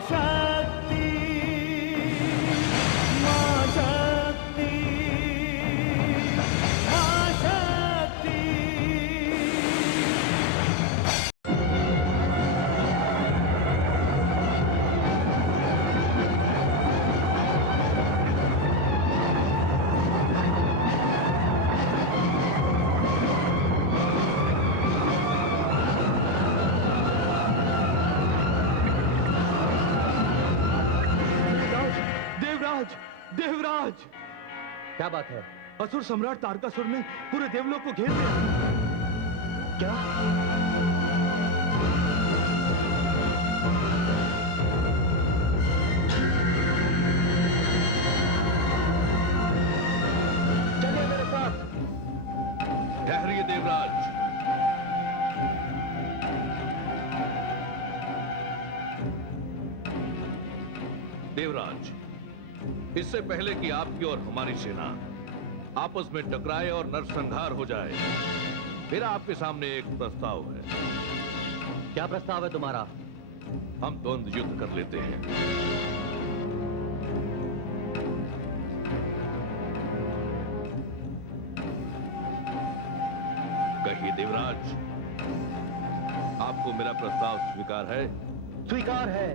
शक्ति, मां शक्ति, मां शक्ति। देवराज! क्या बात है? असुर सम्राट तारकासुर ने पूरे देवलोक को घेर लिया। क्या? चलिए मेरे साथ। ठहरिए देवराज। देवराज, इससे पहले कि आपकी और हमारी सेना आपस में टकराए और नरसंहार हो जाए, मेरा आपके सामने एक प्रस्ताव है। क्या प्रस्ताव है तुम्हारा? हम द्वंद्व युद्ध कर लेते हैं। कहिए देवराज, आपको मेरा प्रस्ताव स्वीकार है? स्वीकार है।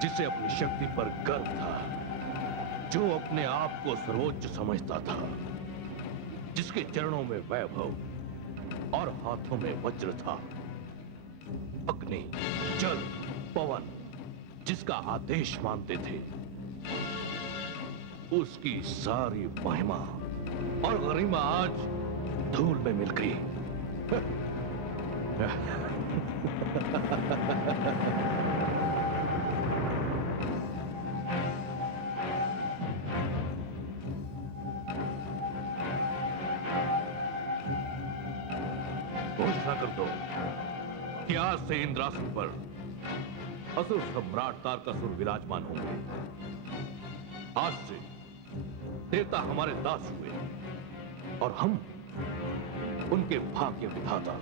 जिसे अपनी शक्ति पर गर्व था, जो अपने आप को सर्वोच्च समझता था, जिसके चरणों में वैभव और हाथों में वज्र था, अग्नि, जल, पवन जिसका आदेश मानते थे, उसकी सारी महिमा और गरिमा आज धूल में मिल गई। घोषणा कर दो कि आज से इंद्रासन पर असुर सम्राट तारकासुर विराजमान होंगे। आज से देवता हमारे दास हुए और हम उनके भाग्य विधाता।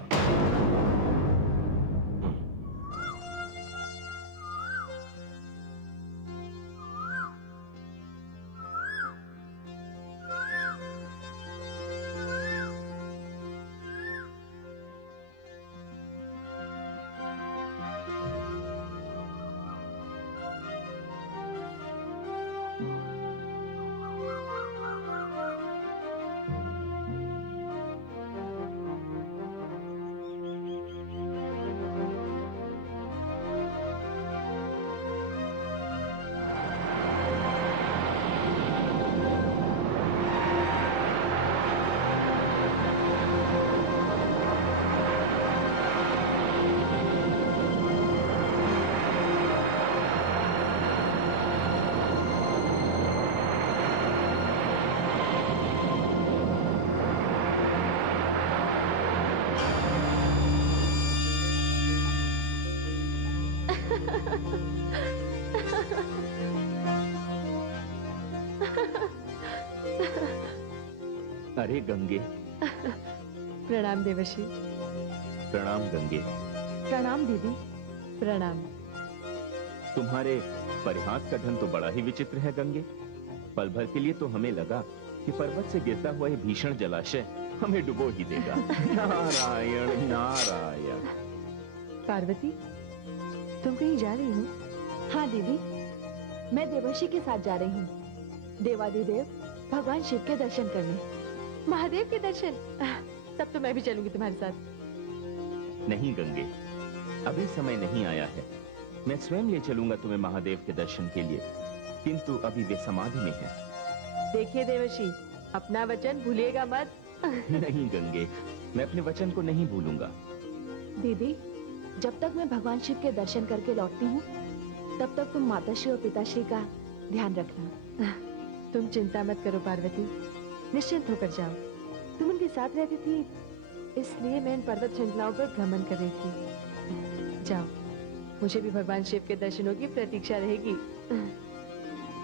अरे गंगे। प्रणाम देवर्षि। प्रणाम गंगे। प्रणाम दीदी। प्रणाम। तुम्हारे परिहास का ढंग तो बड़ा ही विचित्र है गंगे। पल भर के लिए तो हमें लगा कि पर्वत से गिरता हुआ यह भीषण जलाशय हमें डुबो ही देगा। नारायण नारायण। पार्वती, तुम कहीं जा रही हो? हाँ दीदी, मैं देवर्षि के साथ जा रही हूँ देवादिदेव भगवान शिव के दर्शन करने। महादेव के दर्शन? तब तो मैं भी चलूंगी तुम्हारे साथ। नहीं गंगे, अभी समय नहीं आया है। मैं स्वयं ले चलूंगा तुम्हें महादेव के दर्शन के लिए, किंतु अभी वे समाधि में हैं। देखिए देवर्षि, अपना वचन भूलिएगा मत। नहीं गंगे, मैं अपने वचन को नहीं भूलूंगा। दीदी, जब तक मैं भगवान शिव के दर्शन करके लौटती हूँ, तब तक तुम माताश्री और पिताश्री का ध्यान रखना। तुम चिंता मत करो पार्वती, निश्चिंत होकर जाओ। तुम उनके साथ रहती थी, इसलिए मैं इन पर्वत श्रृंखलाओं पर भ्रमण कर रही थी। जाओ, मुझे भी भगवान शिव के दर्शनों की प्रतीक्षा रहेगी।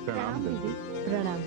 प्रणाम दीदी। प्रणाम।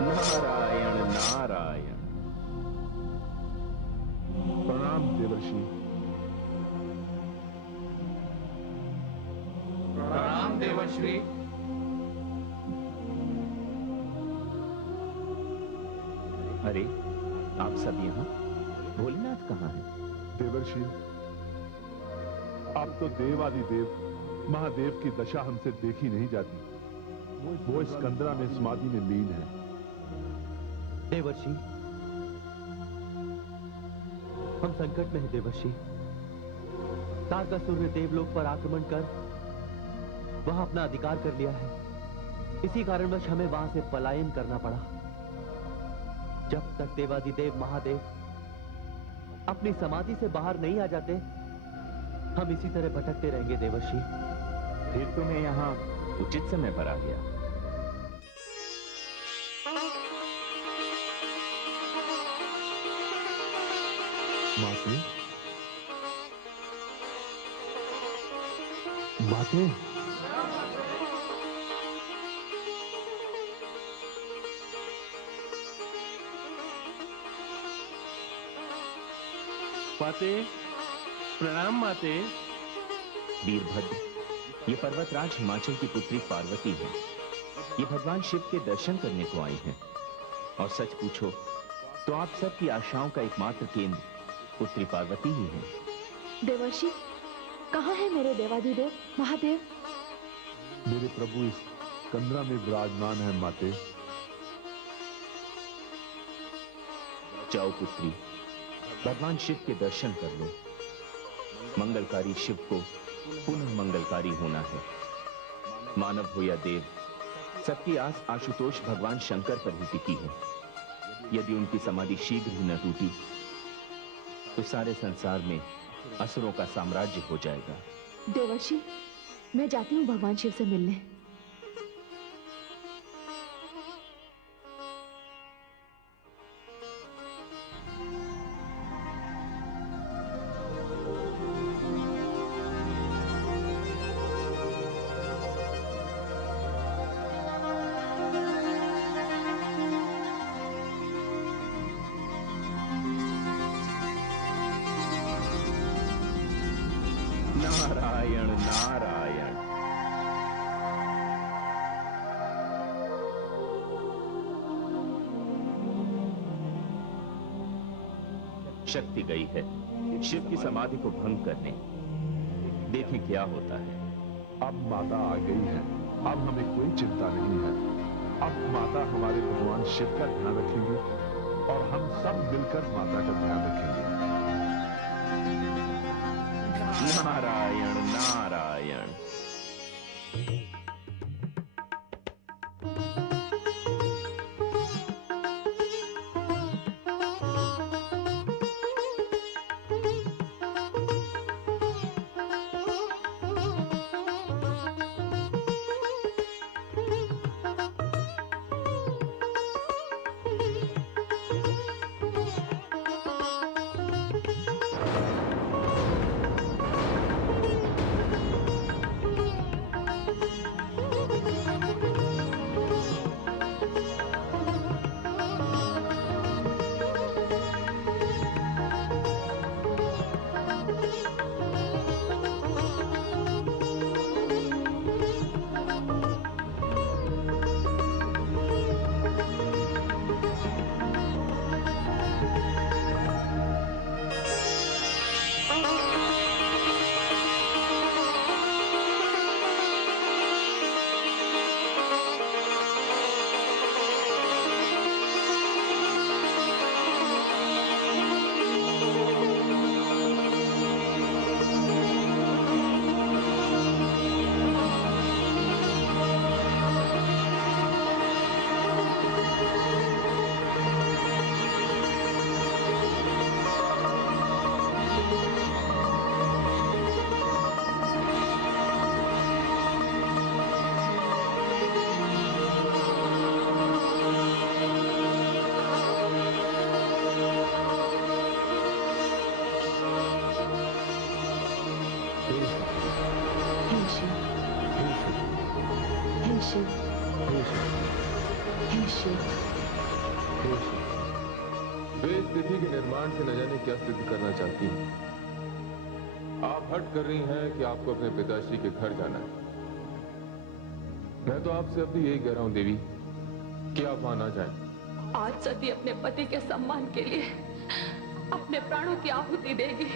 नारायण नारायण। प्रणाम देवर्षि। प्रणाम देवर्षि। अरे आप सब यहाँ? भोलेनाथ कहाँ है? देवर्षि, अब तो देवादिदेव महादेव की दशा हमसे देखी नहीं जाती। वो स्कंदरा में समाधि में लीन है। देवर्षि, हम संकट में हैं देवर्षि। तारकासुर ने देवलोक पर आक्रमण कर वहां अपना अधिकार कर लिया है। इसी कारणवश हमें वहां से पलायन करना पड़ा। जब तक देवाधिदेव महादेव अपनी समाधि से बाहर नहीं आ जाते, हम इसी तरह भटकते रहेंगे देवर्षि। फिर तो मैं यहाँ उचित समय पर आ गया। माते, माते, माते, प्रणाम माते। वीरभद्र, ये पर्वतराज हिमाचल की पुत्री पार्वती है। ये भगवान शिव के दर्शन करने को आई हैं। और सच पूछो तो आप सबकी आशाओं का एकमात्र केंद्र पुत्री पार्वती ही है। देवर्षि, कहाँ है मेरे देवाधिदेव महादेव? मेरे प्रभु इस कंदरा में विराजमान है माते। जाओ पुत्री, भगवान शिव के दर्शन कर लो। मंगलकारी शिव को पुनः मंगलकारी होना है। मानव हो या देव, सबकी आस आशुतोष भगवान शंकर पर ही टिकी है। यदि उनकी समाधि शीघ्र ही न टूटी तो सारे संसार में असुरों का साम्राज्य हो जाएगा। देवर्षि, मैं जाती हूँ भगवान शिव से मिलने। नारायण नारायण। शक्ति गई है शिव की समाधि को भंग करने। देखें क्या होता है। अब माता आ गई है, अब हमें कोई चिंता नहीं है। अब माता हमारे भगवान शिव का ध्यान रखेंगे और हम सब मिलकर माता का ध्यान रखेंगे। नारायण नारायण। वे इस तिथि के निर्माण से न जाने क्या सिद्ध करना चाहती हैं। आप हट कर रही हैं कि आपको अपने पिताश्री के घर जाना है। मैं तो आपसे अब भी यही कह रहा हूं देवी कि आप वहां ना जाएं। आज सती अपने पति के सम्मान के लिए अपने प्राणों की आहुति देगी।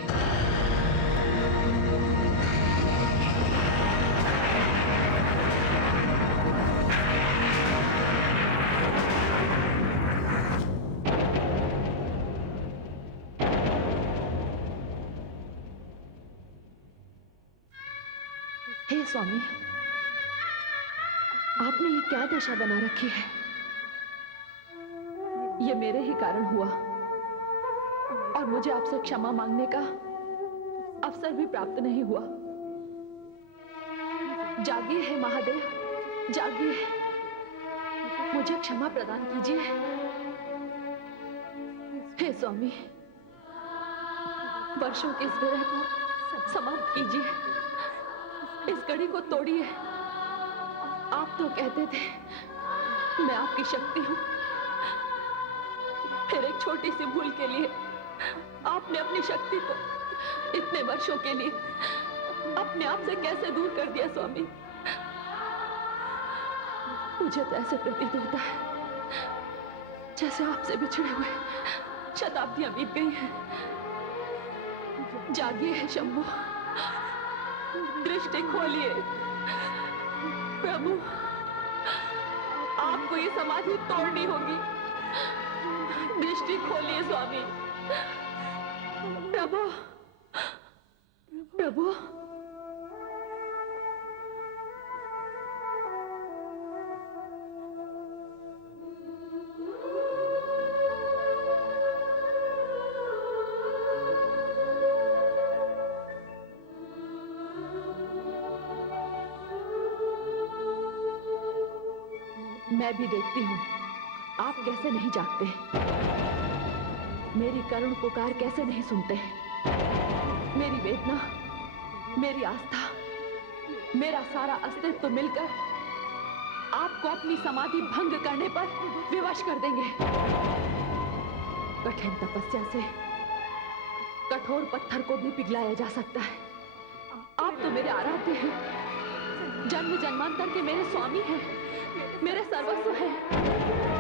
स्वामी, आपने ये क्या दशा बना रखी है? ये मेरे ही कारण हुआ और मुझे आपसे क्षमा मांगने का अवसर भी प्राप्त नहीं हुआ। जागिए है महादेव, जागिए, मुझे क्षमा प्रदान कीजिए। हे स्वामी, वर्षों के इस विरह को समाप्त कीजिए, इस कड़ी को तोड़िए। आप तो कहते थे मैं आपकी शक्ति हूं, फिर एक छोटी सी भूल के लिए आपने अपनी शक्ति को इतने वर्षों के लिए अपने आप से कैसे दूर कर दिया स्वामी? मुझे तो ऐसे प्रतीत होता है जैसे आपसे बिछड़े हुए शताब्दियां बीत गई हैं। जागिए है शंभु, दृष्टि खोलिए। प्रभु, आपको ये समाधि तोड़नी होगी। दृष्टि खोलिए स्वामी। प्रभु, प्रभु, मैं भी देखती हूँ आप कैसे नहीं जागते, मेरी करुण पुकार कैसे नहीं सुनते। मेरी वेदना, मेरी आस्था, मेरा सारा अस्तित्व मिलकर आपको अपनी समाधि भंग करने पर विवश कर देंगे। कठिन तपस्या से कठोर पत्थर को भी पिघलाया जा सकता है। आप तो मेरे आराध्य हैं, जन्म जन्मांतर के मेरे स्वामी हैं, मेरे सर्वस्व हैं।